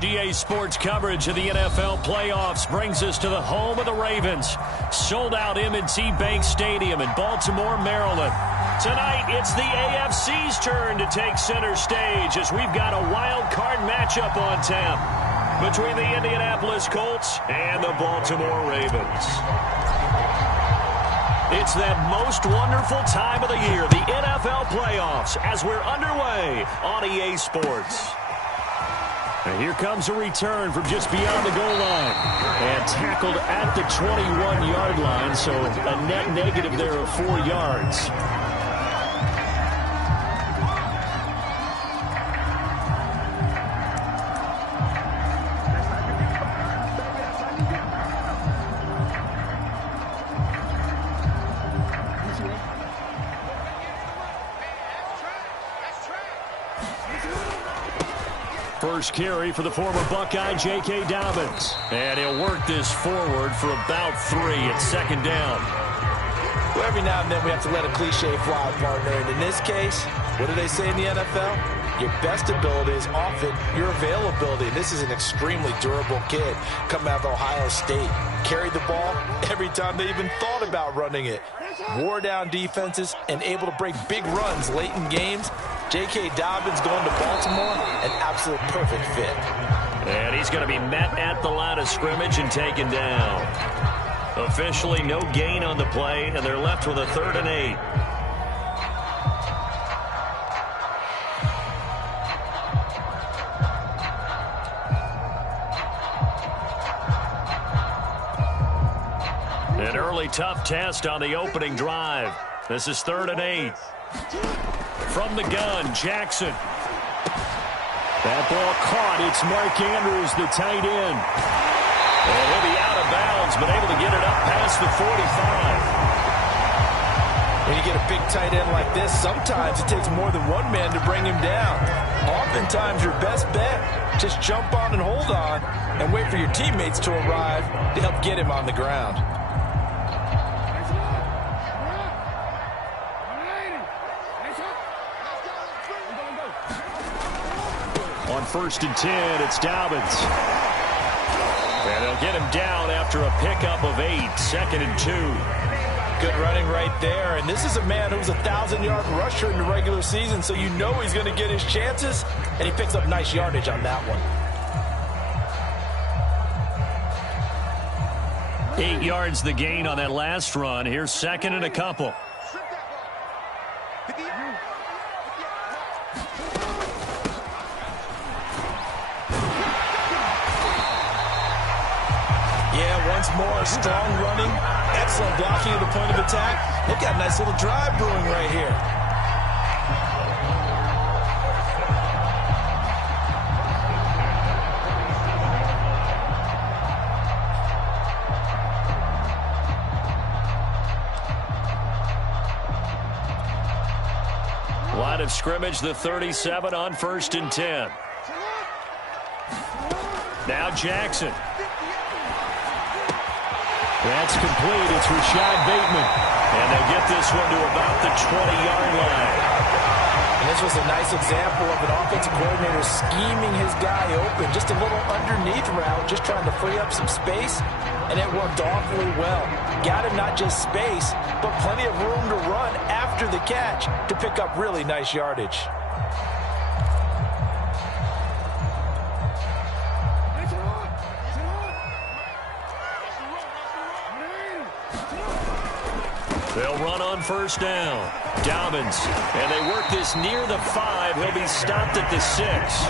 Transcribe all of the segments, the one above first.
DA Sports coverage of the NFL playoffs brings us to the home of the Ravens. Sold out M&T Bank Stadium in Baltimore, Maryland. Tonight, it's the AFC's turn to take center stage as we've got a wild card matchup on tap between the Indianapolis Colts and the Baltimore Ravens. It's that most wonderful time of the year, the NFL playoffs, as we're underway on EA Sports. And here comes a return from just beyond the goal line. And tackled at the 21-yard line, so a net negative there of 4 yards. First carry for the former Buckeye, J.K. Dobbins. And he'll work this forward for about 3 at second down. Well, every now and then we have to let a cliche fly, partner. And in this case, what do they say in the NFL? Your best ability is often your availability. This is an extremely durable kid coming out of Ohio State. Carried the ball every time they even thought about running it. Wore down defenses and able to break big runs late in games. J.K. Dobbins going to Baltimore, an absolute perfect fit. And he's going to be met at the line of scrimmage and taken down. Officially no gain on the play, and they're left with a 3rd and 8. An early tough test on the opening drive. This is 3rd and 8. From the gun, Jackson. That ball caught. It's Mark Andrews, the tight end. And he'll be out of bounds, but able to get it up past the 45. When you get a big tight end like this, sometimes it takes more than one man to bring him down. Oftentimes, your best bet, just jump on and hold on and wait for your teammates to arrive to help get him on the ground. On 1st and 10, it's Dobbins. And they'll get him down after a pickup of 8, 2nd and 2. Good running right there. And this is a man who's a 1,000-yard rusher in the regular season, so you know he's going to get his chances, and he picks up nice yardage on that one. 8 yards the gain on that last run. Here's 2nd and a couple. Once more, strong running, excellent blocking at the point of attack. They've got a nice little drive brewing right here. Line of scrimmage, the 37 on 1st and 10. Now Jackson. That's complete. It's Rashad Bateman. And they'll get this one to about the 20-yard line. And this was a nice example of an offensive coordinator scheming his guy open. Just a little underneath route, just trying to free up some space. And it worked awfully well. Got him not just space, but plenty of room to run after the catch to pick up really nice yardage. They'll run on 1st down. Dobbins. And they work this near the 5. He'll be stopped at the 6.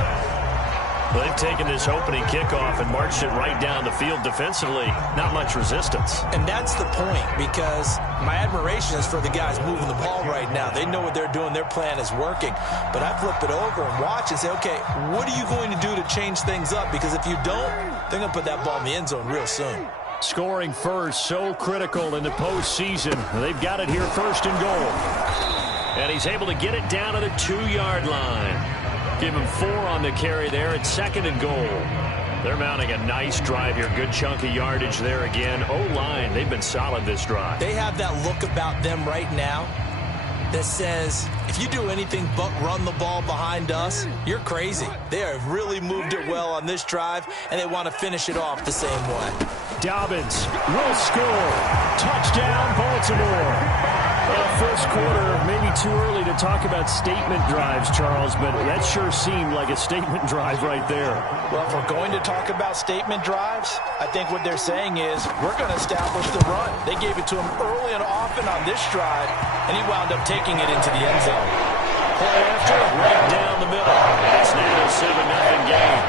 They've taken this opening kickoff and marched it right down the field defensively. Not much resistance. And that's the point, because my admiration is for the guys moving the ball right now. They know what they're doing. Their plan is working. But I flip it over and watch and say, okay, what are you going to do to change things up? Because if you don't, they're going to put that ball in the end zone real soon. Scoring first, so critical in the postseason. They've got it here, 1st and goal. And he's able to get it down to the 2-yard line. Give him 4 on the carry there at 2nd and goal. They're mounting a nice drive here. Good chunk of yardage there again. O-line, they've been solid this drive. They have that look about them right now that says, if you do anything but run the ball behind us, you're crazy. They have really moved it well on this drive, and they want to finish it off the same way. Dobbins will score. Touchdown, Baltimore. Well, first quarter, maybe too early to talk about statement drives, Charles, but that sure seemed like a statement drive right there. Well, if we're going to talk about statement drives, I think what they're saying is we're going to establish the run. They gave it to him early and often on this drive, and he wound up taking it into the end zone. Play after, right down the middle. And it's now a 7-0 game.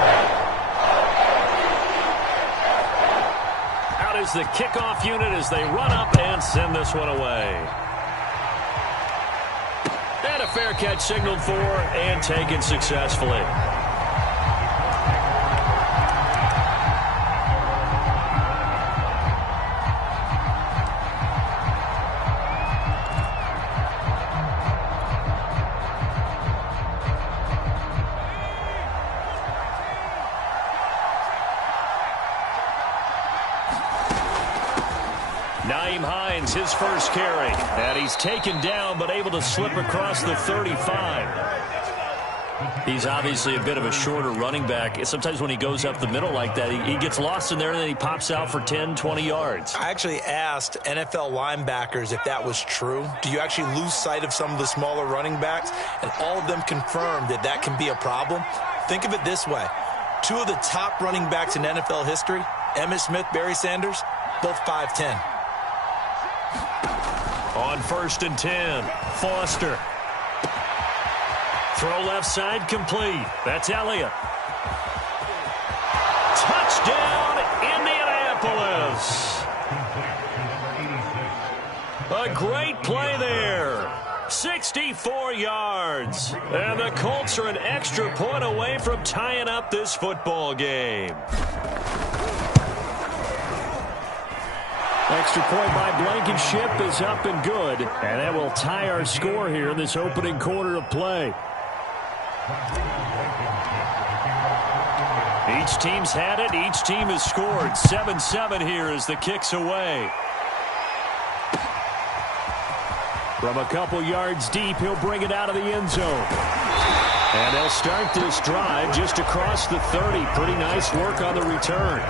Out is the kickoff unit as they run up and send this one away. And a fair catch signaled for and taken successfully. His first carry, and he's taken down but able to slip across the 35. He's obviously a bit of a shorter running back. Sometimes when he goes up the middle like that, he gets lost in there and then he pops out for 10, 20 yards. I actually asked NFL linebackers if that was true. Do you actually lose sight of some of the smaller running backs? And all of them confirmed that that can be a problem. Think of it this way. Two of the top running backs in NFL history, Emmitt Smith, Barry Sanders, both 5'10". On 1st and 10, Foster. Throw left side complete. That's Elliott. Touchdown, Indianapolis. A great play there. 64 yards. And the Colts are an extra point away from tying up this football game. Extra point by Blankenship is up and good. And that will tie our score here in this opening quarter of play. Each team's had it. Each team has scored. 7-7 here as the kick's away. From a couple yards deep, he'll bring it out of the end zone. And they'll start this drive just across the 30. Pretty nice work on the return.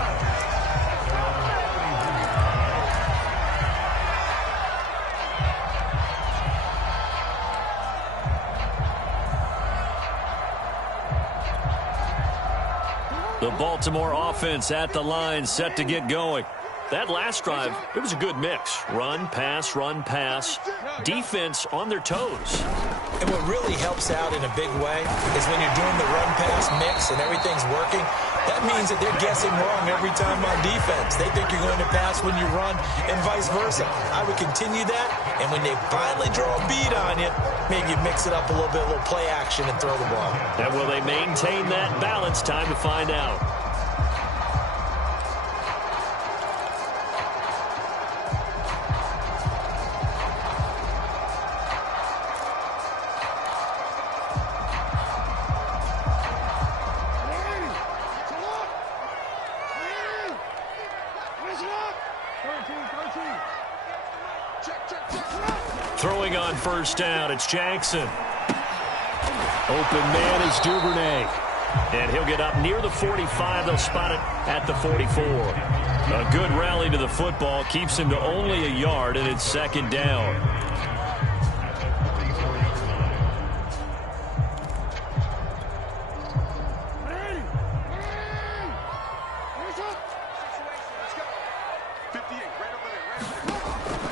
The Baltimore offense at the line, set to get going. That last drive, it was a good mix. Run, pass, defense on their toes. And what really helps out in a big way is when you're doing the run-pass mix and everything's working, that means that they're guessing wrong every time on defense. They think you're going to pass when you run and vice versa. I would continue that, and when they finally draw a beat on you, maybe you mix it up a little bit, a little play action and throw the ball. And will they maintain that balance? Time to find out. Throwing on first down, it's Jackson. Open man is Duvernay. And he'll get up near the 45. They'll spot it at the 44. A good rally to the football keeps him to only a yard, and it's second down.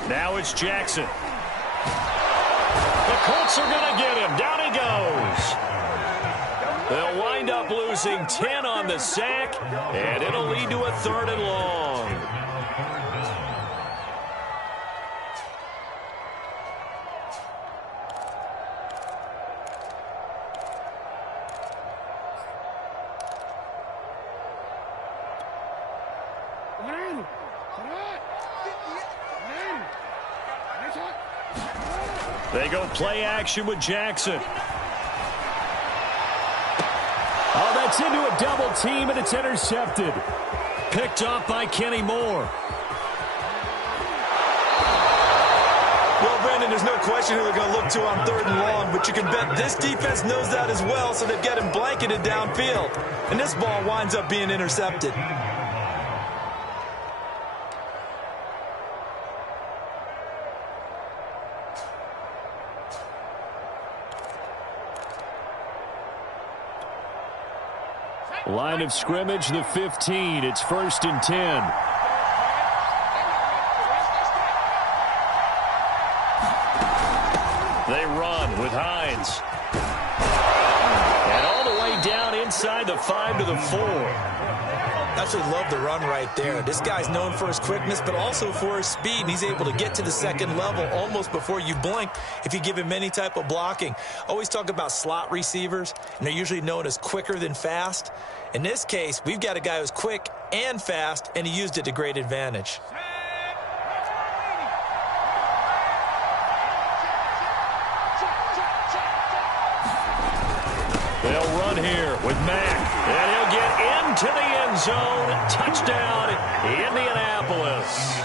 Now it's Jackson. The Colts are going to get him. Down he goes. They'll wind up losing 10 on the sack, and it'll lead to a 3rd and long. They go play action with Jackson. Oh, that's into a double team, and it's intercepted. Picked off by Kenny Moore. Well, Brandon, there's no question who they're going to look to on 3rd and long, but you can bet this defense knows that as well, so they've got him blanketed downfield. And this ball winds up being intercepted. Line of scrimmage, the 15. It's 1st and 10. They run with Hines. And all the way down inside the 5 to the 4. Absolutely love the run right there. This guy's known for his quickness, but also for his speed. He's able to get to the 2nd level almost before you blink if you give him any type of blocking. Always talk about slot receivers, and they're usually known as quicker than fast. In this case, we've got a guy who's quick and fast, and he used it to great advantage. They'll run here with Mack, and he'll get into the end zone. Touchdown, Indianapolis.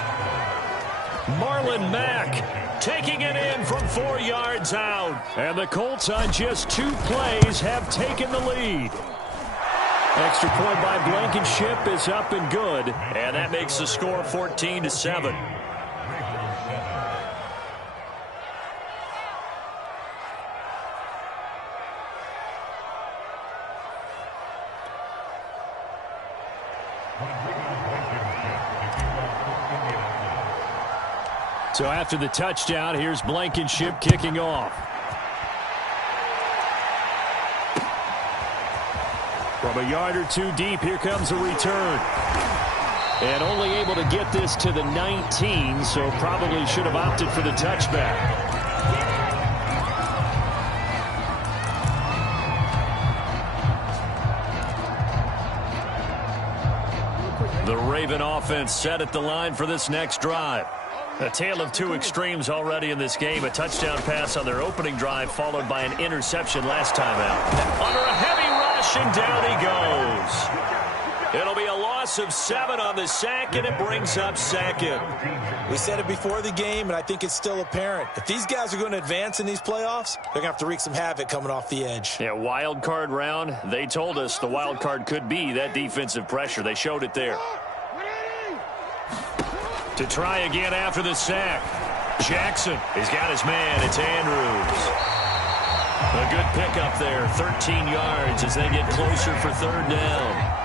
Marlon Mack taking it in from 4 yards out. And the Colts on just 2 plays have taken the lead. Extra point by Blankenship is up and good, and that makes the score 14-7. So after the touchdown, here's Blankenship kicking off. From a yard or 2 deep, here comes a return. And only able to get this to the 19, so probably should have opted for the touchback. The Raven offense set at the line for this next drive. A tale of 2 extremes already in this game. A touchdown pass on their opening drive, followed by an interception last time out. Under a heavy rush, and down he goes. It'll be a loss of 7 on the sack, and it brings up 2nd. We said it before the game, and I think it's still apparent. If these guys are going to advance in these playoffs, they're going to have to wreak some havoc coming off the edge. Yeah, wild card round. They told us the wild card could be that defensive pressure. They showed it there. To try again after the sack. Jackson, he's got his man. It's Andrews. A good pickup there. 13 yards as they get closer for 3rd down.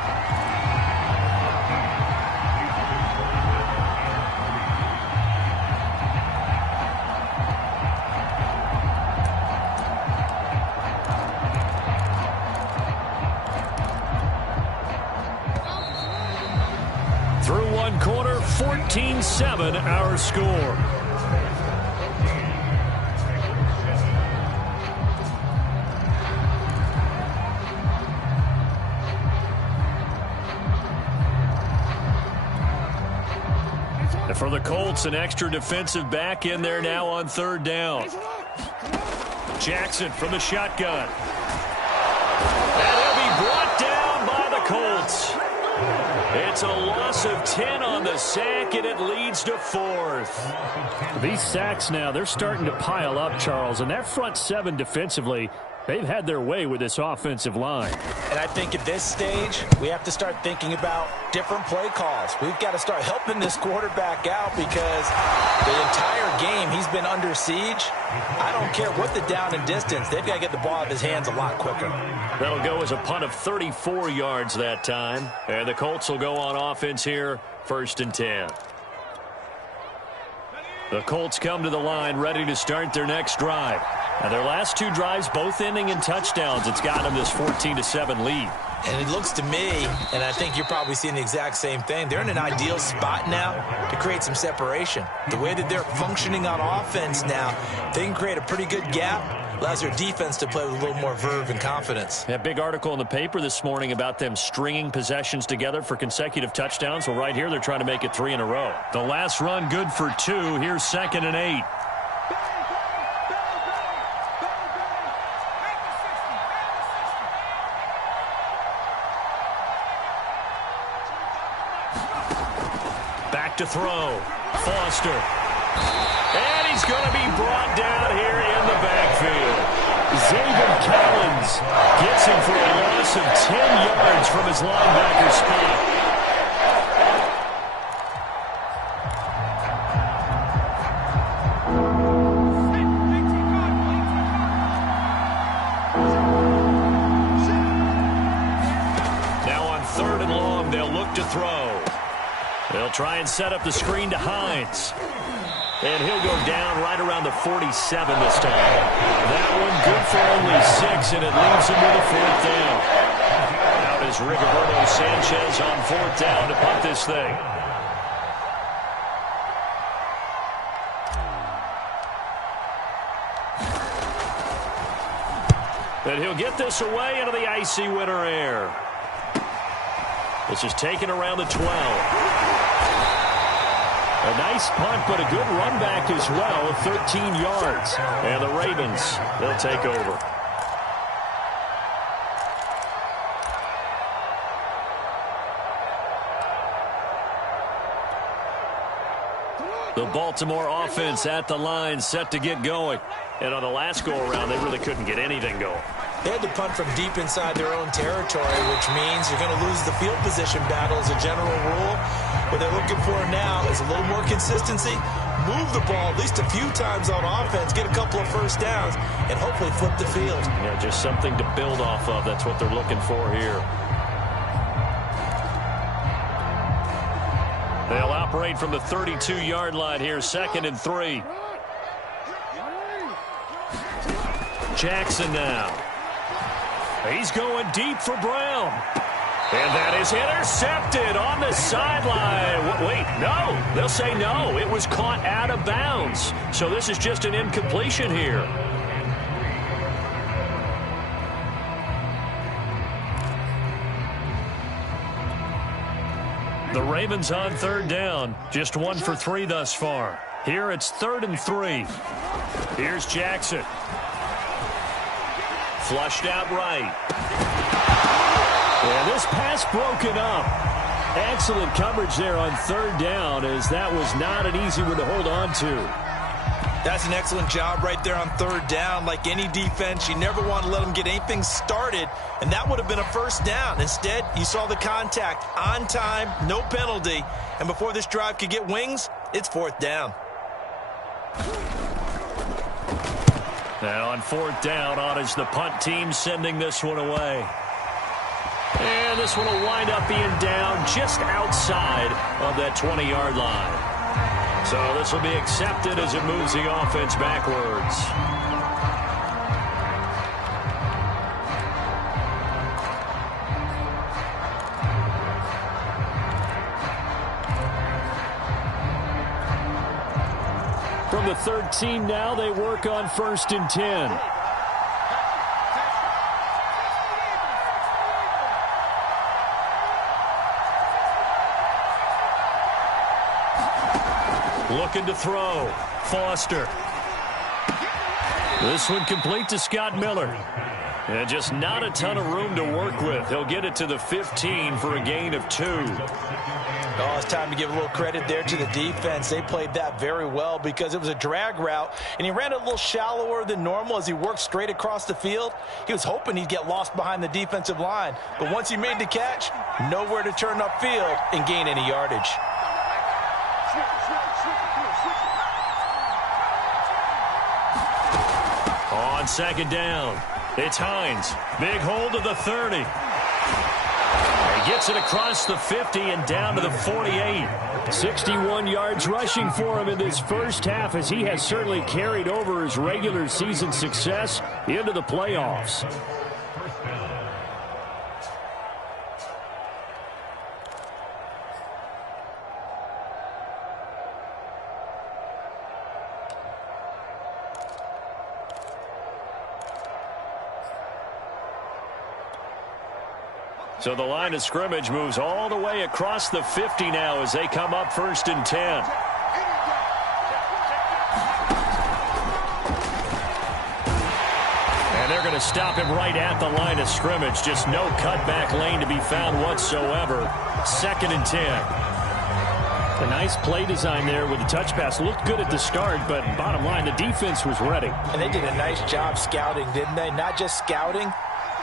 Through 1 quarter, 14-7 our score. And for the Colts, an extra defensive back in there now on 3rd down. Jackson from the shotgun. And he'll be brought down by the Colts. It's a loss of 10 on the sack, and it leads to 4th. These sacks now, they're starting to pile up, Charles, and that front 7 defensively, they've had their way with this offensive line. And I think at this stage, we have to start thinking about different play calls. We've got to start helping this quarterback out because the entire game he's been under siege. I don't care what the down and distance. They've got to get the ball out of his hands a lot quicker. That'll go as a punt of 34 yards that time. And the Colts will go on offense here, 1st and 10. The Colts come to the line ready to start their next drive. Now their last 2 drives both ending in touchdowns. It's got them this 14-7 lead. And it looks to me, and I think you're probably seeing the exact same thing, they're in an ideal spot now to create some separation. The way that they're functioning on offense now, they can create a pretty good gap, allows their defense to play with a little more verve and confidence. A big article in the paper this morning about them stringing possessions together for consecutive touchdowns. Well, right here, they're trying to make it 3 in a row. The last run good for 2. Here's 2nd and 8. Back to throw. Foster. And he's going to be brought down here in the backfield. Xavier Collins gets him for a loss of 10 yards from his linebacker spot. Now on 3rd and long, they'll look to throw. They'll try and set up the screen to Hines. And he'll go down right around the 47 this time. That one good for only 6, and it leaves him with a 4th down. Out is Rigoberto Sanchez on 4th down to punt this thing. And he'll get this away into the icy winter air. This is taken around the 12. A nice punt, but a good run back as well, 13 yards. And the Ravens, they'll take over. The Baltimore offense at the line, set to get going. And on the last go-around, they really couldn't get anything going. They had to punt from deep inside their own territory, which means you're going to lose the field position battle as a general rule. What they're looking for now is a little more consistency, move the ball at least a few times on offense, get a couple of first downs, and hopefully flip the field. Yeah, just something to build off of. That's what they're looking for here. They'll operate from the 32-yard line here, 2nd and 3. Jackson now. He's going deep for Brown. And that is intercepted on the sideline. Wait, no. They'll say no. It was caught out of bounds. So this is just an incompletion here. The Ravens on 3rd down. Just 1 for 3 thus far. Here it's 3rd and 3. Here's Jackson. Flushed out right. And this pass broken up. Excellent coverage there on 3rd down, as that was not an easy one to hold on to. That's an excellent job right there on 3rd down. Like any defense, you never want to let them get anything started, and that would have been a first down. Instead, you saw the contact on time, no penalty, and before this drive could get wings, it's 4th down. Now on 4th down, on is the punt team sending this one away. And this one will wind up being down just outside of that 20-yard line. So this will be accepted as it moves the offense backwards. From the 13 now, they work on 1st and 10. Looking to throw. Foster. This one complete to Scott Miller. And just not a ton of room to work with. He'll get it to the 15 for a gain of 2. Oh, it's time to give a little credit there to the defense. They played that very well because it was a drag route, and he ran it a little shallower than normal as he worked straight across the field. He was hoping he'd get lost behind the defensive line, but once he made the catch, nowhere to turn upfield and gain any yardage. On 2nd down, it's Hines. Big hold of the 30. He gets it across the 50 and down to the 48. 61 yards rushing for him in this first half, as he has certainly carried over his regular season success into the playoffs. So the line of scrimmage moves all the way across the 50 now as they come up 1st and 10. And they're going to stop him right at the line of scrimmage. Just no cutback lane to be found whatsoever. 2nd and 10. A nice play design there with the touch pass. Looked good at the start, but bottom line, the defense was ready. And they did a nice job scouting, didn't they? Not just scouting,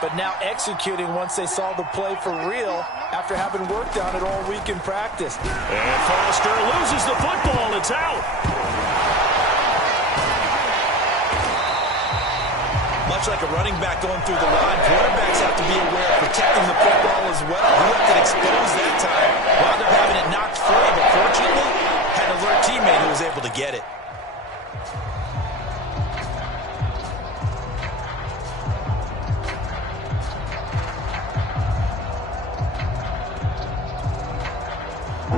but now executing once they saw the play for real after having worked on it all week in practice. And Foster loses the football. It's out. Much like a running back going through the line, quarterbacks have to be aware of protecting the football as well. He left it exposed that time. Wound up having it knocked free, but fortunately, had an alert teammate who was able to get it.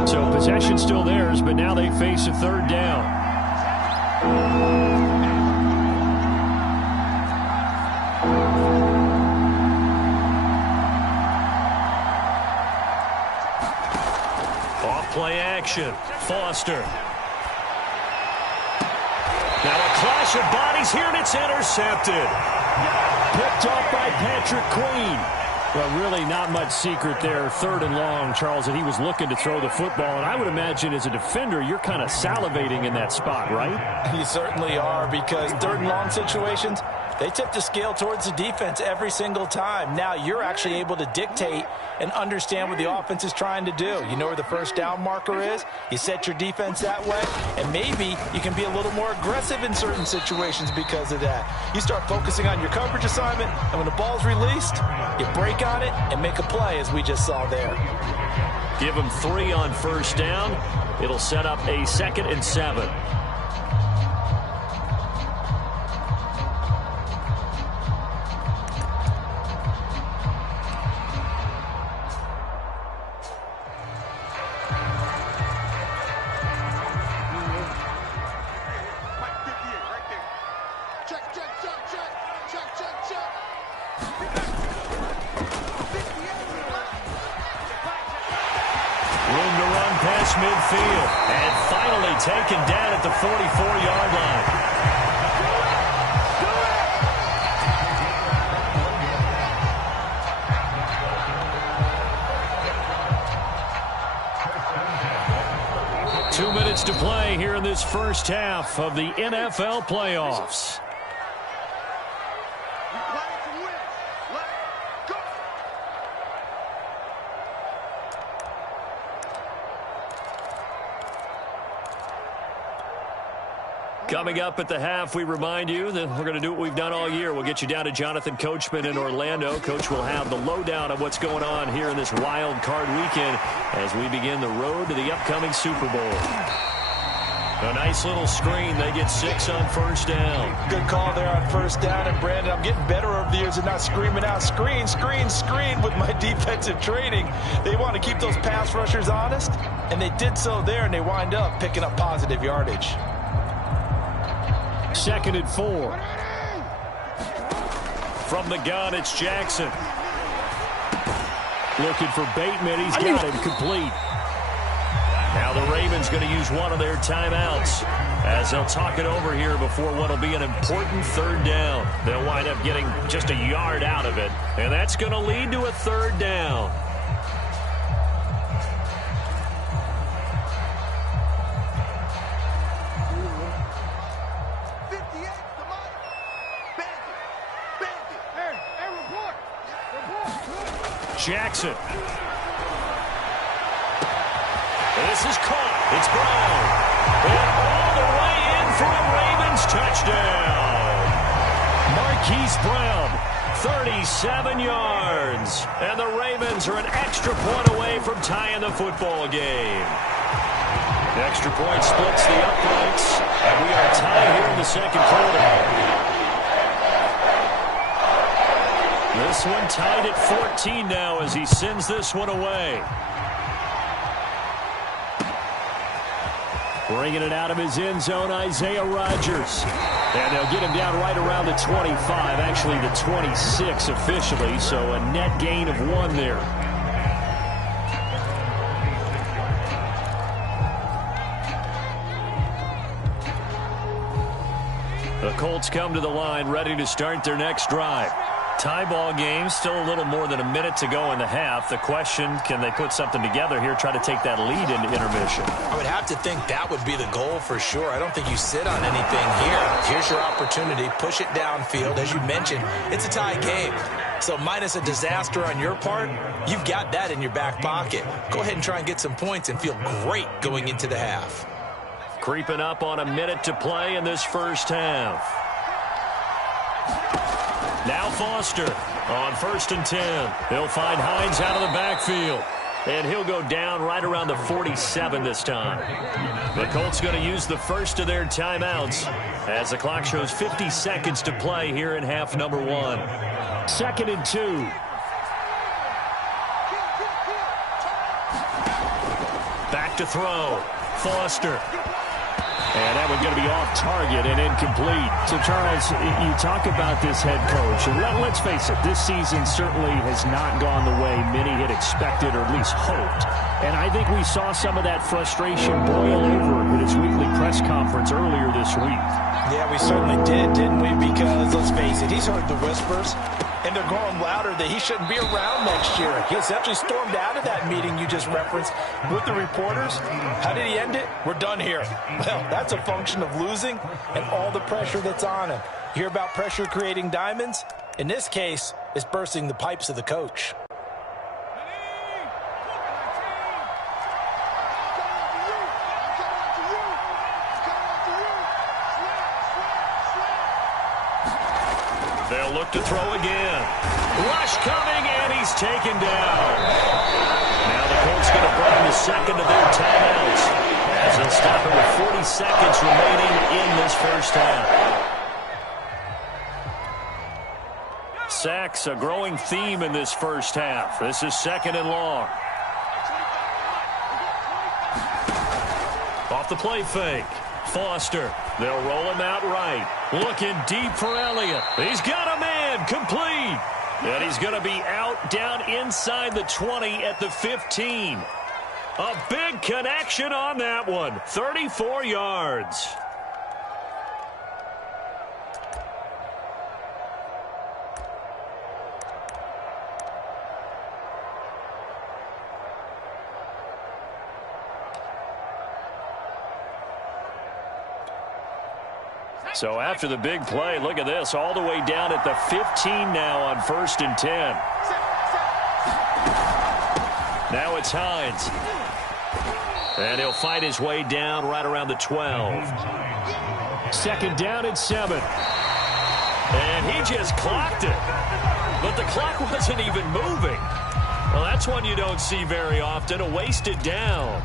So possession still theirs, but now they face a third down. Off-play action. Foster. Now a clash of bodies here, and it's intercepted. Picked off by Patrick Queen. Well, really not much secret there. Third and long, Charles, and he was looking to throw the football. And I would imagine as a defender, you're kind of salivating in that spot, right? You certainly are, because third and long situations, they tip the scale towards the defense every single time. Now you're actually able to dictate and understand what the offense is trying to do. You know where the first down marker is. You set your defense that way, and maybe you can be a little more aggressive in certain situations because of that. You start focusing on your coverage assignment, and when the ball's released, you break on it and make a play, as we just saw there. Give them 3 on first down. It'll set up a 2nd and 7. Midfield, and finally taken down at the 44-yard line. Two minutes to play here in this first half of the NFL playoffs. Coming up at the half, we remind you that we're going to do what we've done all year. We'll get you down to Jonathan Coachman in Orlando. Coach will have the lowdown of what's going on here in this wild card weekend as we begin the road to the upcoming Super Bowl. A nice little screen. They get 6 on first down. Good call there on first down. And, Brandon, I'm getting better over the years and not screaming out, screen, screen, screen with my defensive training. They want to keep those pass rushers honest, and they did so there, and they wind up picking up positive yardage. 2nd and 4. From the gun, it's Jackson. Looking for Bateman. He's got him complete. Now the Ravens going to use one of their timeouts as they'll talk it over here before what will be an important third down. They'll wind up getting just a yard out of it, and that's going to lead to a third down. Jackson. This is caught. It's Brown. And all the way in for a Ravens touchdown. Marquise Brown, 37 yards. And the Ravens are an extra point away from tying the football game. The extra point splits the uprights. And we are tied here in the second quarter. This one tied at 14 now as he sends this one away. Bringing it out of his end zone, Isaiah Rodgers. And they'll get him down right around the 25, actually the 26 officially, so a net gain of 1 there. The Colts come to the line ready to start their next drive. Tie ball game, still a little more than a minute to go in the half. The question, can they put something together here, try to take that lead into intermission? I would have to think that would be the goal for sure. I don't think you sit on anything here. Here's your opportunity. Push it downfield. As you mentioned, it's a tie game. So minus a disaster on your part, you've got that in your back pocket. Go ahead and try and get some points and feel great going into the half. Creeping up on a minute to play in this first half. Now Foster on 1st and 10. He'll find Hines out of the backfield. And he'll go down right around the 47 this time. The Colts going to use the first of their timeouts as the clock shows 50 seconds to play here in half number 1. 2nd and 2. Back to throw. Foster. And that one's going to be off target and incomplete. So, Charles, you talk about this head coach. And let's face it, this season certainly has not gone the way many had expected or at least hoped. And I think we saw some of that frustration boil over at his weekly press conference earlier this week. Yeah, we certainly did, didn't we? Because, let's face it, he's heard the whispers. And they're growing louder that he shouldn't be around next year. He essentially stormed out of that meeting you just referenced with the reporters. How did he end it? We're done here. Well, that's a function of losing and all the pressure that's on him. You hear about pressure creating diamonds? In this case, it's bursting the pipes of the coach. They'll look to throw again. Rush coming, and he's taken down. Now the Colts going to burn the second of their timeouts as they'll stop it with 40 seconds remaining in this first half. Sacks, a growing theme in this first half. This is 2nd and long. Off the play fake. Foster. They'll roll him out right. Looking deep for Elliott. He's got a man. Complete. And he's going to be out down inside the 20 at the 15. A big connection on that one. 34 yards. So after the big play, look at this, all the way down at the 15 now on 1st and 10. Now it's Hines. And he'll fight his way down right around the 12. 2nd down and 7. And he just clocked it. But the clock wasn't even moving. Well, that's one you don't see very often, a wasted down.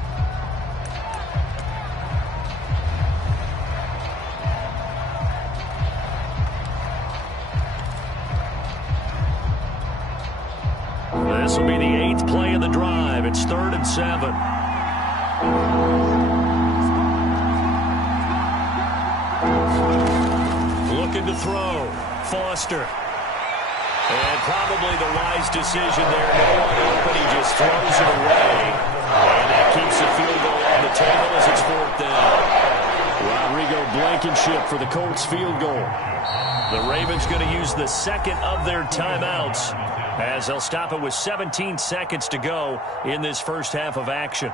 This will be the 8th play of the drive. It's 3rd and 7. Looking to throw. Foster. And probably the wise decision there. No one open. He just throws it away. And that keeps the field goal on the table as it's 4th down. Rodrigo Blankenship for the Colts field goal. The Ravens going to use the 2nd of their timeouts as they'll stop it with 17 seconds to go in this first half of action.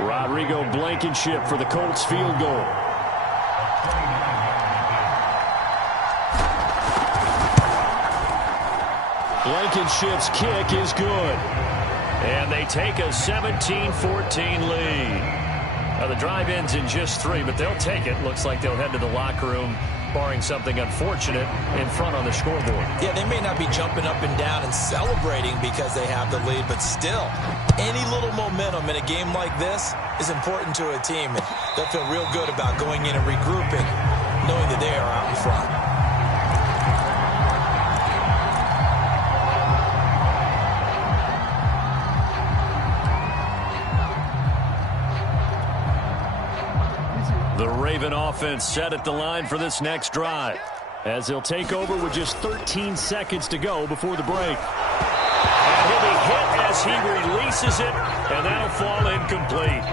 Rodrigo Blankenship for the Colts field goal. Blankenship's kick is good. And they take a 17-14 lead. Now the drive ends in just 3, but they'll take it. Looks like they'll head to the locker room, barring something unfortunate, in front on the scoreboard. Yeah, they may not be jumping up and down and celebrating because they have the lead, but still, any little momentum in a game like this is important to a team. And they'll feel real good about going in and regrouping, knowing that they are out in front. The Raven offense set at the line for this next drive as they'll take over with just 13 seconds to go before the break. And he'll be hit as he releases it, and that'll fall incomplete.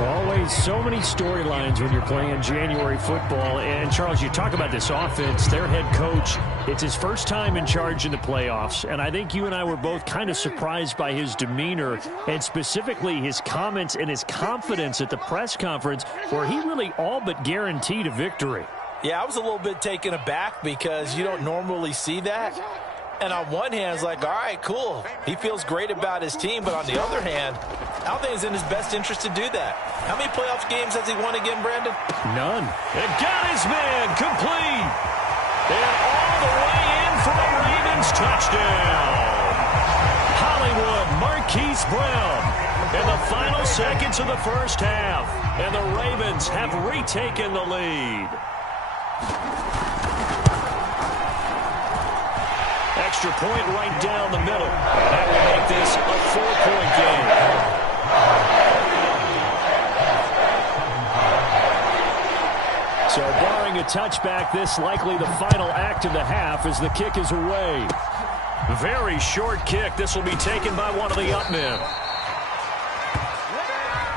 Always always so many storylines when you're playing January football. And, Charles, you talk about this offense, their head coach, it's his first time in charge in the playoffs. And I think you and I were both kind of surprised by his demeanor and specifically his comments and his confidence at the press conference where he really all but guaranteed a victory. Yeah, I was a little bit taken aback because you don't normally see that. And on one hand, it's like, all right, cool. He feels great about his team. But on the other hand, I don't think it's in his best interest to do that. How many playoff games has he won again, Brandon? None. And got his man complete. And all the way in for a Ravens touchdown. Hollywood Marquise Brown in the final seconds of the first half. And the Ravens have retaken the lead. Extra point right down the middle. That will make this a 4-point game. So barring a touchback, this likely the final act of the half as the kick is away. Very short kick. This will be taken by one of the up men.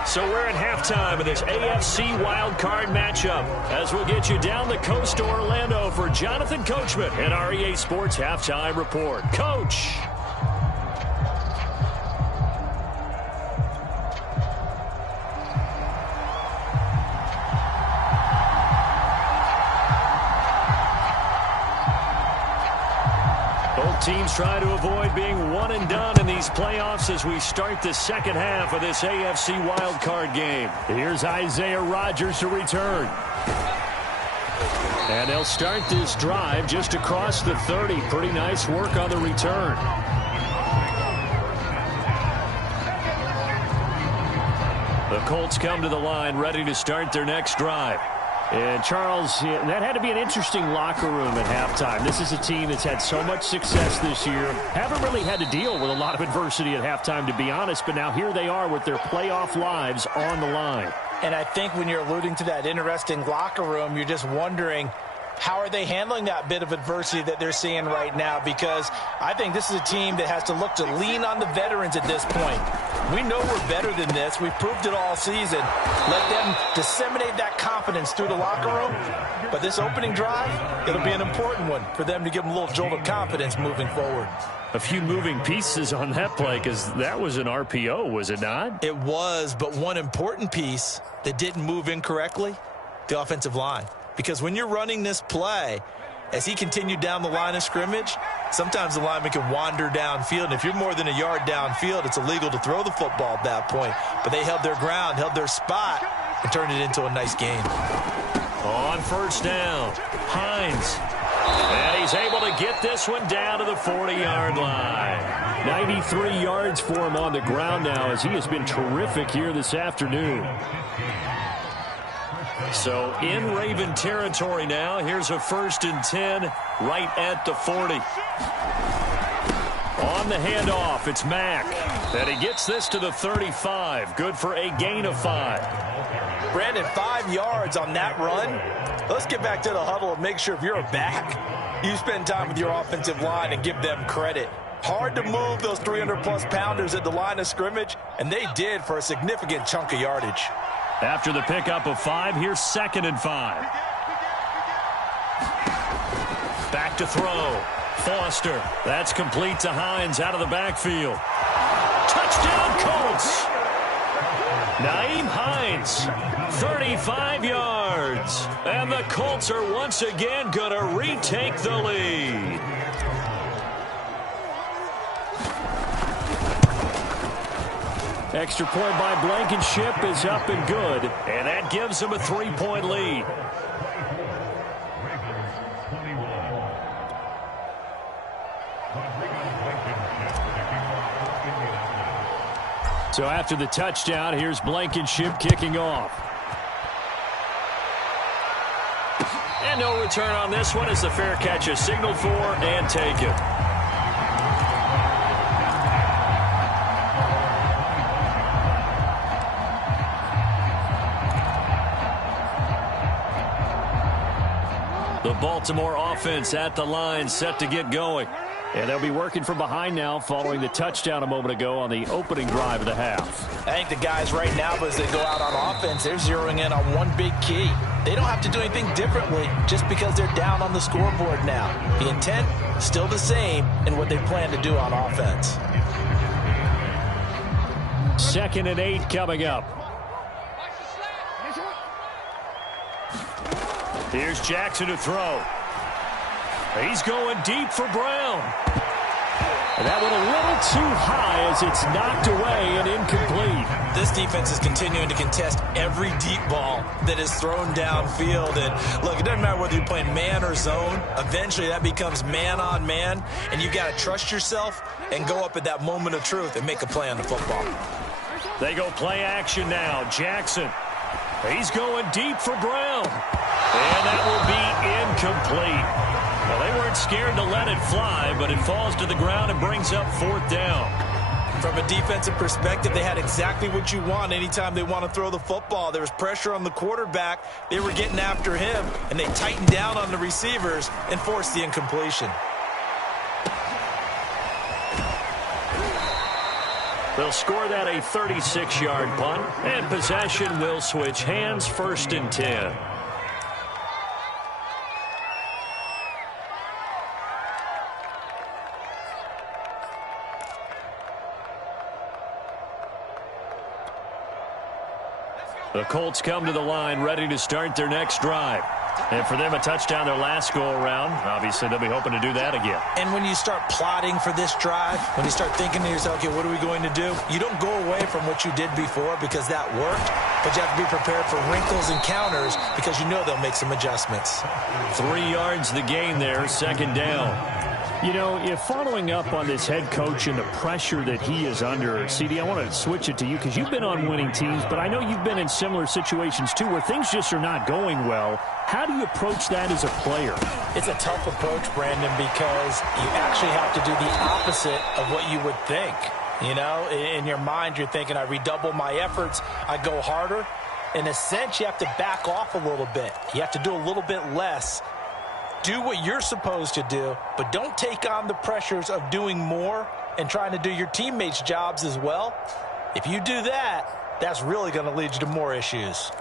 So we're at halftime of this AFC wildcard matchup as we'll get you down the coast to Orlando for Jonathan Coachman and our EA Sports Halftime Report. Coach. Both teams try to avoid being one and done in these playoffs as we start the second half of this AFC wildcard game. Here's Isaiah Rodgers to return. And they'll start this drive just across the 30. Pretty nice work on the return. The Colts come to the line ready to start their next drive. And, Charles, that had to be an interesting locker room at halftime. This is a team that's had so much success this year. Haven't really had to deal with a lot of adversity at halftime, to be honest. But now here they are with their playoff lives on the line. And I think when you're alluding to that interesting locker room, you're just wondering, how are they handling that bit of adversity that they're seeing right now? Because I think this is a team that has to look to lean on the veterans at this point. We know we're better than this. We've proved it all season. Let them disseminate that confidence through the locker room. But this opening drive, it'll be an important one for them to give them a little jolt of confidence moving forward. A few moving pieces on that play because that was an RPO, was it not? It was, but one important piece that didn't move incorrectly, the offensive line. Because when you're running this play, as he continued down the line of scrimmage, sometimes the lineman can wander downfield. And if you're more than a yard downfield, it's illegal to throw the football at that point. But they held their ground, held their spot, and turned it into a nice game. On first down, Hines. And he's able to get this one down to the 40-yard line. 93 yards for him on the ground now as he has been terrific here this afternoon. So in Raven territory now. Here's a 1st and 10 right at the 40. On the handoff, it's Mack. And he gets this to the 35. Good for a gain of 5. Brandon, 5 yards on that run. Let's get back to the huddle and make sure if you're a back, you spend time with your offensive line and give them credit. Hard to move those 300-plus pounders at the line of scrimmage, and they did for a significant chunk of yardage. After the pickup of 5, here's 2nd and 5. Back to throw. Foster. That's complete to Hines out of the backfield. Touchdown Colts. Nyheim Hines, 35 yards. And the Colts are once again going to retake the lead. Extra point by Blankenship is up and good. And that gives them a 3-point lead. So after the touchdown, here's Blankenship kicking off. And no return on this one as the fair catch is signaled for and taken. The Baltimore offense at the line set to get going. And they'll be working from behind now following the touchdown a moment ago on the opening drive of the half. I think the guys right now, as they go out on offense, they're zeroing in on one big key. They don't have to do anything differently just because they're down on the scoreboard now. The intent, still the same in what they plan to do on offense. 2nd and 8 coming up. Here's Jackson to throw. He's going deep for Brown. And that one a little too high as it's knocked away and incomplete. This defense is continuing to contest every deep ball that is thrown downfield. And look, it doesn't matter whether you're playing man or zone. Eventually that becomes man on man. And you've got to trust yourself and go up at that moment of truth and make a play on the football. They go play action now. Jackson. He's going deep for Brown. And that will be incomplete. Well, they weren't scared to let it fly, but it falls to the ground and brings up 4th down. From a defensive perspective, they had exactly what you want anytime they want to throw the football. There was pressure on the quarterback. They were getting after him, and they tightened down on the receivers and forced the incompletion. They'll score that a 36-yard punt, and possession will switch hands. 1st and 10. The Colts come to the line ready to start their next drive. And for them, a touchdown their last go-around. Obviously, they'll be hoping to do that again. And when you start plotting for this drive, when you start thinking to yourself, okay, what are we going to do? You don't go away from what you did before because that worked, but you have to be prepared for wrinkles and counters because you know they'll make some adjustments. 3 yards the gain there, 2nd down. You know, if following up on this head coach and the pressure that he is under, CD, I want to switch it to you because you've been on winning teams, but I know you've been in similar situations too where things just are not going well. How do you approach that as a player? It's a tough approach, Brandon, because you actually have to do the opposite of what you would think. You know, in your mind, you're thinking, I redouble my efforts, I go harder. In a sense, you have to back off a little bit. You have to do a little bit less. Do what you're supposed to do, but don't take on the pressures of doing more and trying to do your teammates' jobs as well. If you do that, that's really going to lead you to more issues.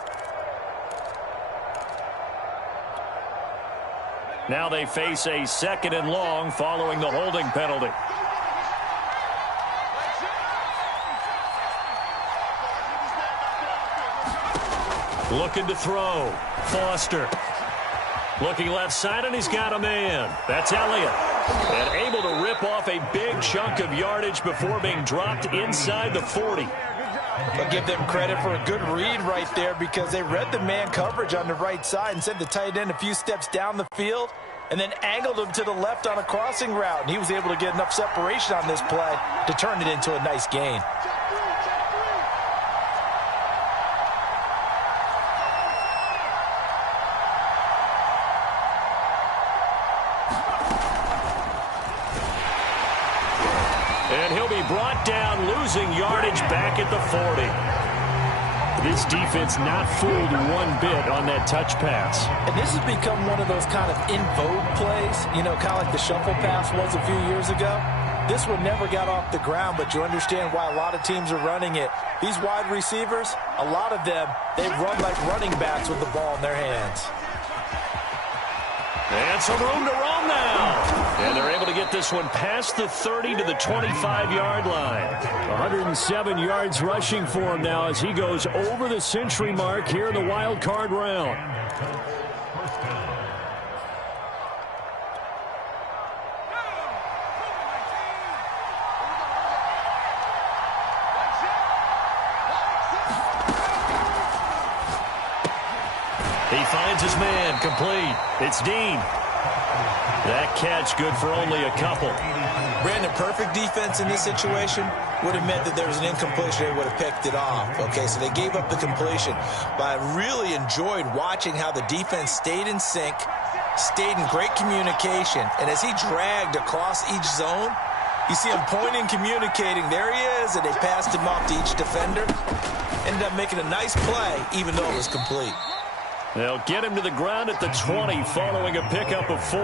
Now they face a 2nd and long following the holding penalty. Looking to throw. Foster. Looking left side, and he's got a man. That's Elliott. And able to rip off a big chunk of yardage before being dropped inside the 40. I'll give them credit for a good read right there because they read the man coverage on the right side and sent the tight end a few steps down the field and then angled him to the left on a crossing route. And he was able to get enough separation on this play to turn it into a nice gain. And he'll be brought down, losing yardage back at the 40. This defense not fooled one bit on that touch pass. And this has become one of those kind of in vogue plays, you know, kind of like the shuffle pass was a few years ago. This one never got off the ground, but you understand why a lot of teams are running it. These wide receivers, a lot of them, they run like running backs with the ball in their hands. And some room to roam now. And they're able to get this one past the 30 to the 25-yard line. 107 yards rushing for him now as he goes over the century mark here in the wild card round. He finds his man, complete. It's Dean. That catch good for only a couple. Brandon, perfect defense in this situation would have meant that there was an incompletion. They would have picked it off. Okay, so they gave up the completion. But I really enjoyed watching how the defense stayed in sync, stayed in great communication. And as he dragged across each zone, you see him pointing, communicating. There he is, and they passed him off to each defender. Ended up making a nice play, even though it was complete. They'll get him to the ground at the 20 following a pickup of 4.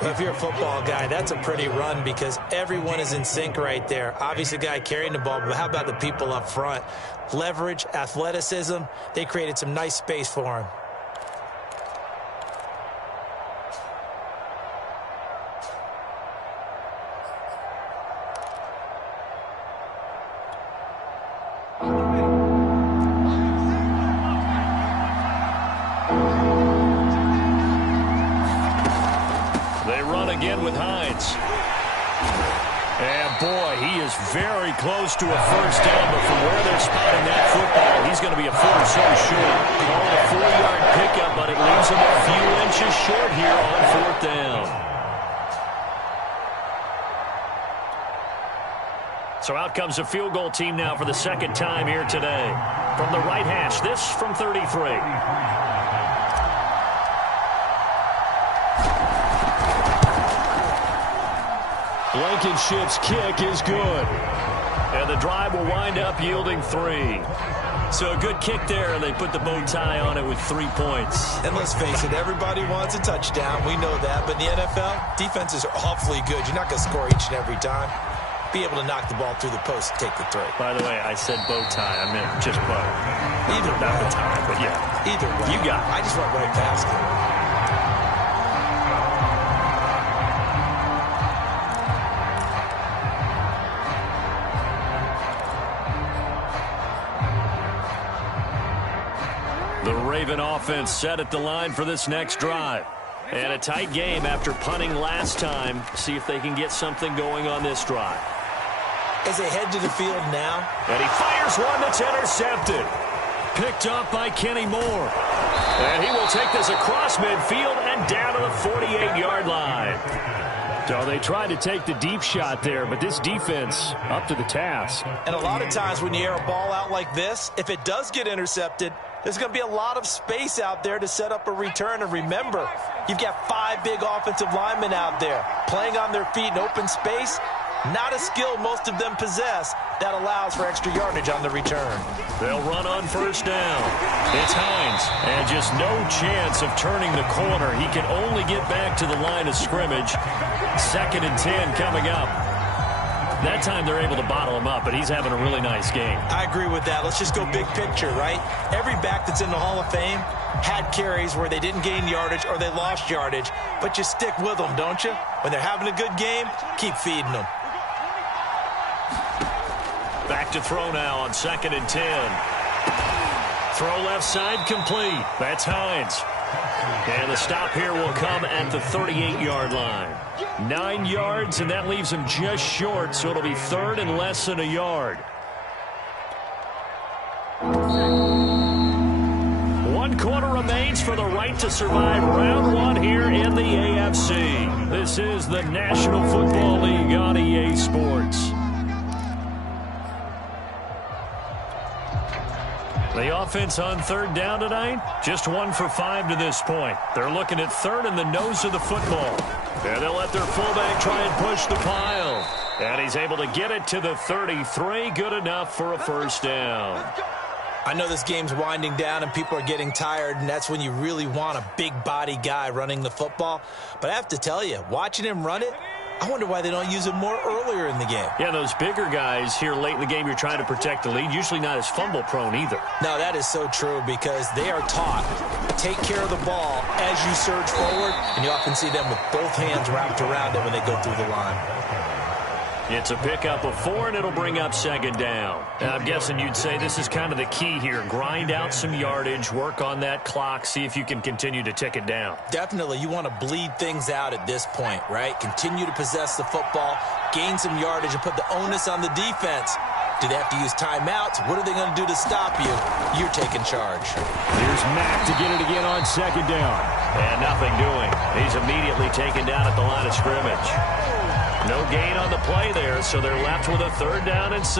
Well, if you're a football guy, that's a pretty run because everyone is in sync right there. Obviously, the guy carrying the ball, but how about the people up front? Leverage, athleticism, they created some nice space for him. Very close to a first down, but from where they're spotting that football, he's going to be a foot or so short. Call it a 4-yard pickup, but it leaves him a few inches short here on fourth down. So out comes a field goal team now for the second time here today. From the right hash, this from 33. Blankenship's kick is good. And the drive will wind up yielding 3. So a good kick there, and they put the bow tie on it with 3 points. And let's face it, everybody wants a touchdown. We know that. But in the NFL, defenses are awfully good. You're not going to score each and every time. Be able to knock the ball through the post and take the throw. By the way, I said bow tie. I meant just bow. Either way. Not the tie, but yeah. Either way. You got it. I just went right past it. The Raven offense set at the line for this next drive. And a tight game after punting last time. See if they can get something going on this drive. As they head to the field now. And he fires one that's intercepted. Picked up by Kenny Moore. And he will take this across midfield and down to the 48-yard line. So they tried to take the deep shot there, but this defense up to the task. And a lot of times when you air a ball out like this, if it does get intercepted, there's going to be a lot of space out there to set up a return. And remember, you've got 5 big offensive linemen out there playing on their feet in open space. Not a skill most of them possess that allows for extra yardage on the return. They'll run on first down. It's Hines, and just no chance of turning the corner. He can only get back to the line of scrimmage. 2nd and 10 coming up. That time they're able to bottle him up, but he's having a really nice game. I agree with that. Let's just go big picture, right? Every back that's in the Hall of Fame had carries where they didn't gain yardage or they lost yardage, but you stick with them, don't you? When they're having a good game, keep feeding them. Back to throw now on 2nd and 10. Throw left side complete. That's Hines. And the stop here will come at the 38-yard line. 9 yards, and that leaves him just short, so it'll be 3rd and less than a yard. 1 quarter remains for the right to survive round 1 here in the AFC. This is the National Football League on EA Sports. The offense on 3rd down tonight, just 1 for 5 to this point. They're looking at 3rd and the nose of the football. And they'll let their fullback try and push the pile. And he's able to get it to the 33. Good enough for a first down. I know this game's winding down and people are getting tired, and that's when you really want a big body guy running the football. But I have to tell you, watching him run it, I wonder why they don't use him more earlier in the game. Yeah, those bigger guys here late in the game, you're trying to protect the lead, usually not as fumble prone either. No, that is so true because they are taught take care of the ball as you surge forward, and you often see them with both hands wrapped around it when they go through the line. It's a pickup of 4, and it'll bring up 2nd down. And I'm guessing you'd say this is kind of the key here. Grind out some yardage, work on that clock, see if you can continue to tick it down. Definitely. You want to bleed things out at this point, right? Continue to possess the football, gain some yardage, and put the onus on the defense. Do they have to use timeouts? What are they going to do to stop you? You're taking charge. Here's Mack to get it again on 2nd down. And nothing doing. He's immediately taken down at the line of scrimmage. No gain on the play there, so they're left with a 3rd down and 6.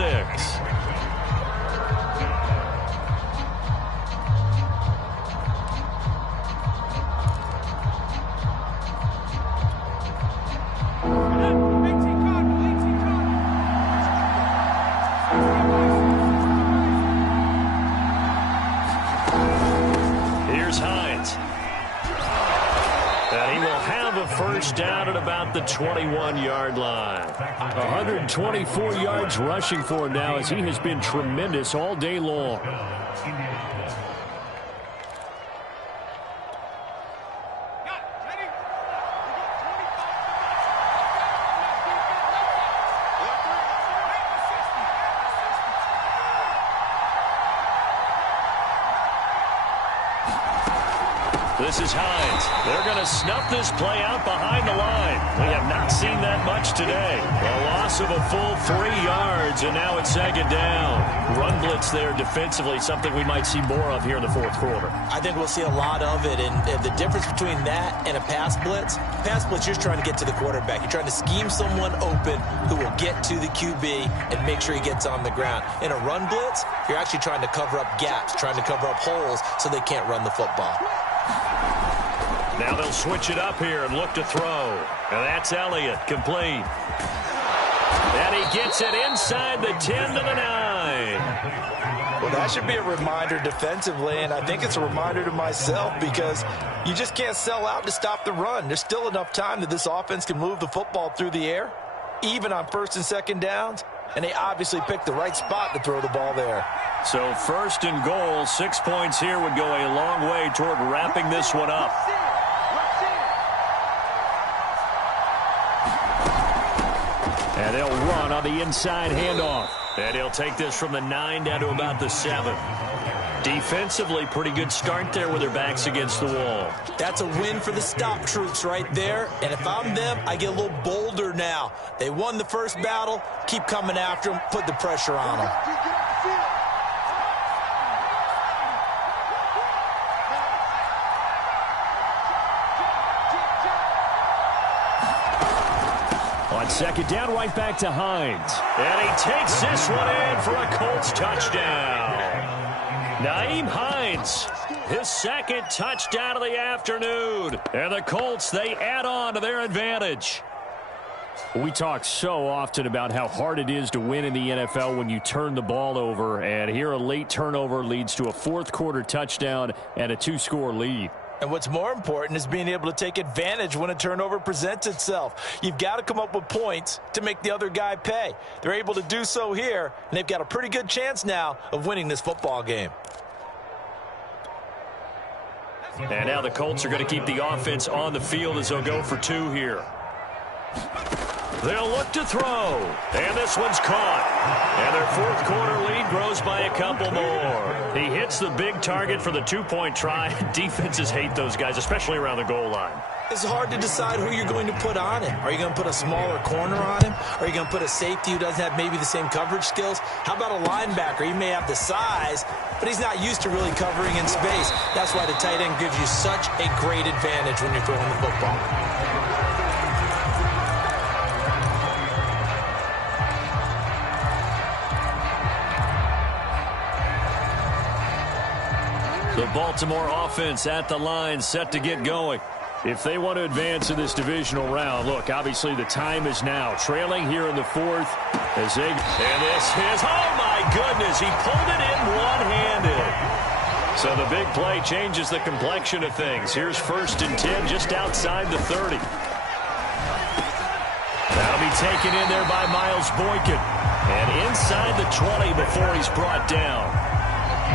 Here's Hines. And he will have a first down at about the 21-yard line. 124 yards rushing for him now as he has been tremendous all day long. This is Hines. They're going to snuff this play out behind the line. We have not seen that much today. A loss of a full 3 yards, and now it's second down. Run blitz there defensively, something we might see more of here in the fourth quarter. I think we'll see a lot of it, and the difference between that and a pass blitz, you're just trying to get to the quarterback. You're trying to scheme someone open who will get to the QB and make sure he gets on the ground. In a run blitz, you're actually trying to cover up gaps, trying to cover up holes so they can't run the football. Now they'll switch it up here and look to throw. And that's Elliott, complete. And he gets it inside the 10 to the 9. Well, that should be a reminder defensively, and I think it's a reminder to myself because you just can't sell out to stop the run. There's still enough time that this offense can move the football through the air, even on first and second downs, and they obviously picked the right spot to throw the ball there. So first and goal, 6 points here would go a long way toward wrapping this one up. And they'll run on the inside handoff. And he'll take this from the 9 down to about the 7. Defensively, pretty good start there with their backs against the wall. That's a win for the stop troops right there. And if I'm them, I get a little bolder now. They won the first battle. Keep coming after them. Put the pressure on them. Second down, right back to Hines. And he takes this one in for a Colts touchdown. Nyheim Hines, his second touchdown of the afternoon. And the Colts, they add on to their advantage. We talk so often about how hard it is to win in the NFL when you turn the ball over. And here a late turnover leads to a fourth quarter touchdown and a 2-score lead. And what's more important is being able to take advantage when a turnover presents itself. You've got to come up with points to make the other guy pay. They're able to do so here, and they've got a pretty good chance now of winning this football game. And now the Colts are going to keep the offense on the field as they'll go for 2 here. They'll look to throw, and this one's caught. And their fourth quarter lead grows by a couple more. He hits the big target for the 2-point try. Defenses hate those guys, especially around the goal line. It's hard to decide who you're going to put on him. Are you going to put a smaller corner on him? Are you going to put a safety who doesn't have maybe the same coverage skills? How about a linebacker? He may have the size, but he's not used to really covering in space. That's why the tight end gives you such a great advantage when you're throwing the football. The Baltimore offense at the line, set to get going. If they want to advance in this divisional round, look, obviously the time is now. Trailing here in the fourth. And this is, oh my goodness, he pulled it in one-handed. So the big play changes the complexion of things. Here's 1st and 10 just outside the 30. That'll be taken in there by Miles Boykin. And inside the 20 before he's brought down.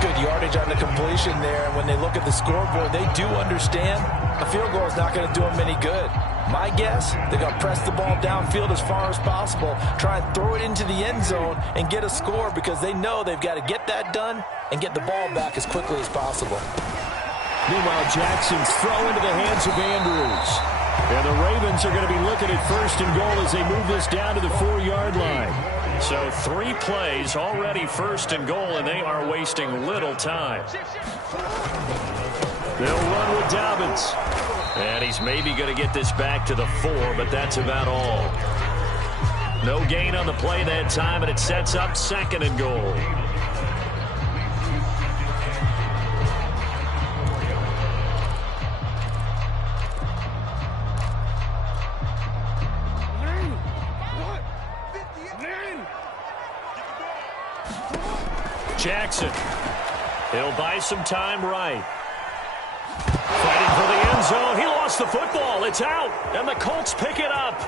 Good yardage on the completion there. And when they look at the scoreboard, they do understand a field goal is not going to do them any good. My guess, they're going to press the ball downfield as far as possible, try and throw it into the end zone and get a score because they know they've got to get that done and get the ball back as quickly as possible. Meanwhile, Jackson's throw into the hands of Andrews. And the Ravens are going to be looking at 1st and goal as they move this down to the 4-yard line. So 3 plays already 1st and goal, and they are wasting little time. They'll run with Dobbins. And he's maybe going to get this back to the 4, but that's about all. No gain on the play that time, and it sets up 2nd and goal. Jackson. He'll buy some time right. Fighting for the end end zone. He lost the football. It's out, and the Colts pick it up.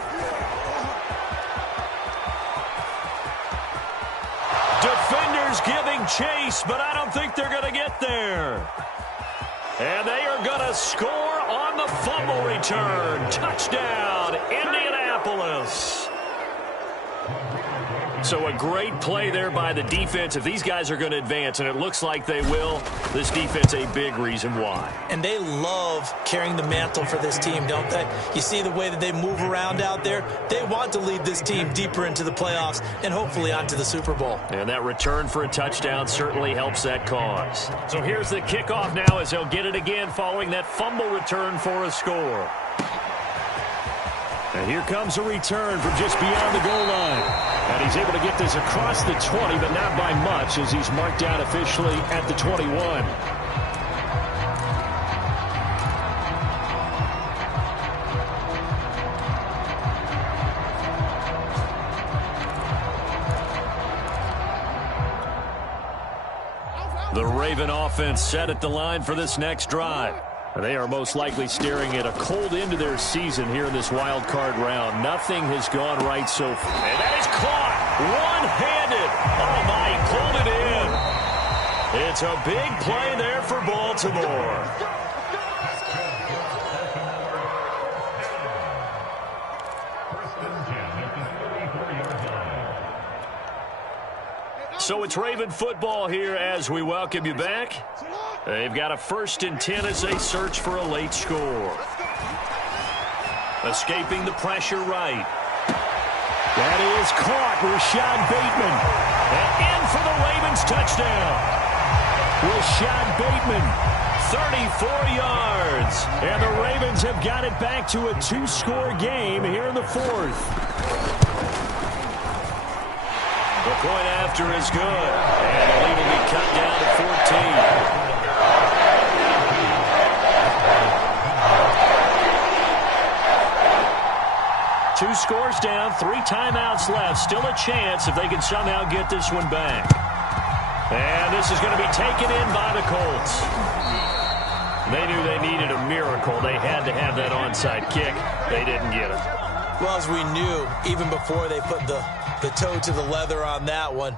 Defenders giving chase, but I don't think they're going to get there. And they are going to score on the fumble return. Touchdown, Indianapolis. So a great play there by the defense. If these guys are going to advance, and it looks like they will, this defense a big reason why. And they love carrying the mantle for this team, don't they? You see the way that they move around out there. They want to lead this team deeper into the playoffs and hopefully onto the Super Bowl. And that return for a touchdown certainly helps that cause. So here's the kickoff now as they'll get it again following that fumble return for a score. And here comes a return from just beyond the goal line. And he's able to get this across the 20, but not by much as he's marked down officially at the 21. The Raven offense set at the line for this next drive. They are most likely staring at a cold end to their season here in this wild card round. Nothing has gone right so far. And that is caught one-handed. Oh, my, he pulled it in. It's a big play there for Baltimore. So it's Raven football here as we welcome you back. They've got a 1st and 10 as they search for a late score. Escaping the pressure right. That is caught. Rashad Bateman. And in for the Ravens touchdown. Rashad Bateman, 34 yards. And the Ravens have got it back to a 2-score game here in the 4th. The point after is good. And the lead will be cut down to 14. 2 scores down, 3 timeouts left. Still a chance if they can somehow get this one back. And this is going to be taken in by the Colts. They knew they needed a miracle. They had to have that onside kick. They didn't get it. Well, as we knew, even before they put the toe to the leather on that one,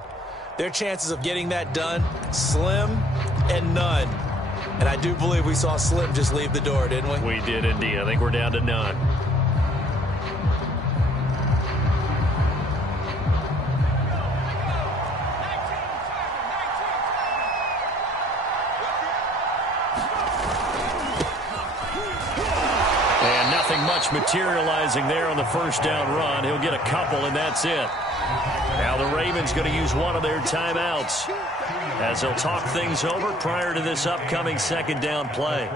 their chances of getting that done, slim and none. And I do believe we saw Slim just leave the door, didn't we? We did indeed. I think we're down to none. And nothing much materializing there on the 1st down run. He'll get a couple, and that's it. Now the Ravens going to use one of their timeouts as they'll talk things over prior to this upcoming 2nd down play.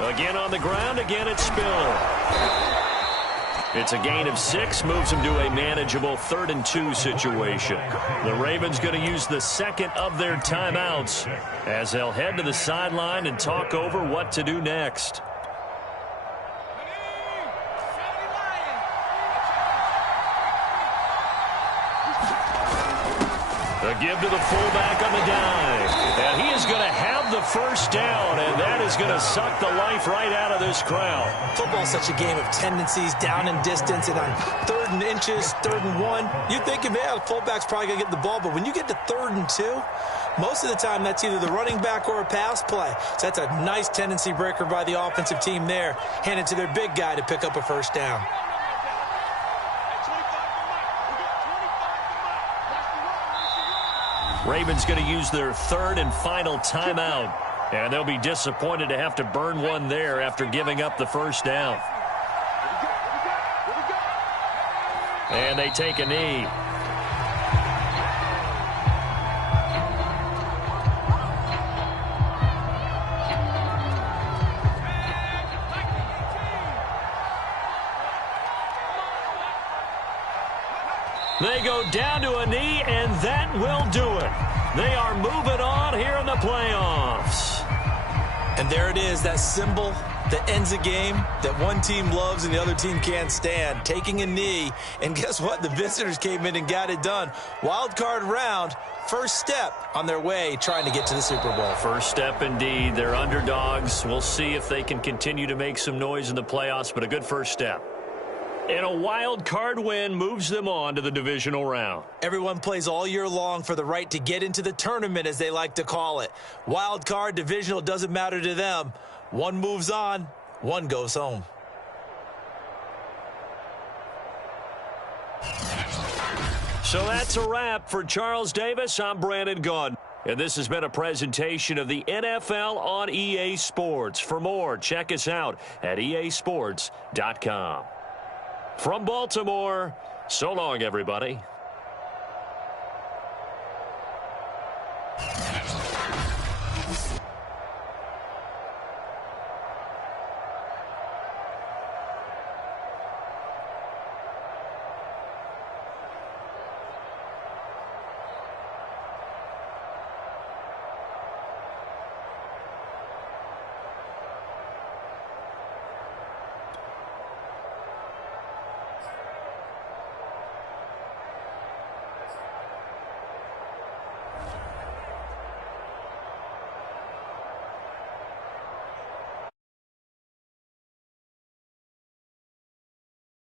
Again on the ground, again it's Spiller. It's a gain of 6, moves him to a manageable 3rd and 2 situation. The Ravens going to use the 2nd of their timeouts as they'll head to the sideline and talk over what to do next. A give to the fullback on the dive. And he is going to have the 1st down, and that is going to suck the life right out of this crowd. Football is such a game of tendencies, down and distance, and on 3rd and inches, 3rd and 1, you think, yeah, the fullback's probably going to get the ball, but when you get to 3rd and 2, most of the time that's either the running back or a pass play. So that's a nice tendency breaker by the offensive team there, handed to their big guy to pick up a 1st down. Ravens going to use their 3rd and final timeout. And they'll be disappointed to have to burn one there after giving up the 1st down. And they take a knee. They go down to a knee, and that will do it. They are moving on here in the playoffs. And there it is, that symbol that ends a game that one team loves and the other team can't stand, taking a knee. And guess what? The visitors came in and got it done. Wild card round, first step on their way trying to get to the Super Bowl. First step indeed. They're underdogs. We'll see if they can continue to make some noise in the playoffs, but a good first step. And a wild card win moves them on to the divisional round. Everyone plays all year long for the right to get into the tournament, as they like to call it. Wild card, divisional, doesn't matter to them. One moves on, one goes home. So that's a wrap for Charles Davis. I'm Brandon Gaudin. And this has been a presentation of the NFL on EA Sports. For more, check us out at easports.com. From Baltimore, so long, everybody.